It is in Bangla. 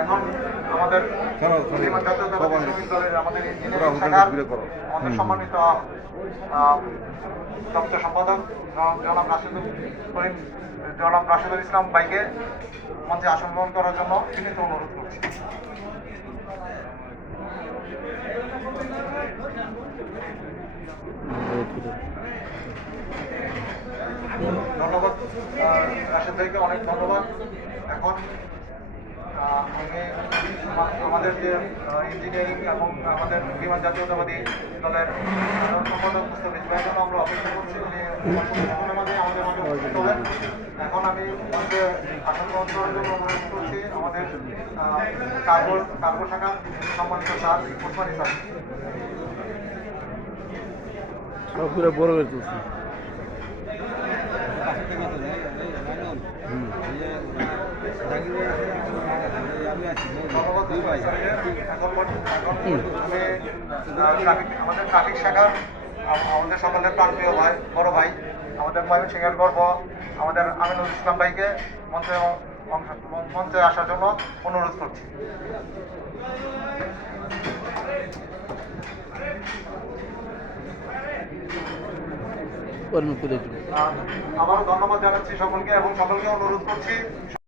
এখন আমাদের বিমান জাতীয়তাবাদী শ্রমিক দলের আমাদের ইঞ্জিনিয়ারিং শাখার আমাদের সম্মানিত দপ্তর সম্পাদক জনাব রাশেদুল ইসলাম ভাইকে মঞ্চে আসন গ্রহণ করার জন্য বিনীত অনুরোধ করছি। ধন্যবাদ রাশেদ ভাইকে, অনেক ধন্যবাদ। এখন আমি আমাদের যে ইঞ্জিনিয়ারিং এবং আমাদের বিমান জাতীয়তাবাদী দলের সম্পাদক মুস্তাফিজ ভাইয়ের জন্য আমরা অপেক্ষা করছি। আমাদের মাঝে উপস্থিত হবেন। এখন আমি মঞ্চে আসন গ্রহণ করার জন্য অনুরোধ করছি আমাদের কার্গো শাখার সম্মানিত স্যার ওসমানী স্যার। পুরো বড় হয়ে চলছে। আমাদের ট্রাফিক শাখার আমাদের সকলের প্রাণপ্রিয় ভাই, বড় ভাই, আমাদের ময়মনসিংহের গর্ব আমাদের আমিনুল ইসলাম ভাইকে মঞ্চে আসার জন্য অনুরোধ করছি। আবারও ধন্যবাদ জানাচ্ছি সকলকে এবং সকলকে অনুরোধ করছি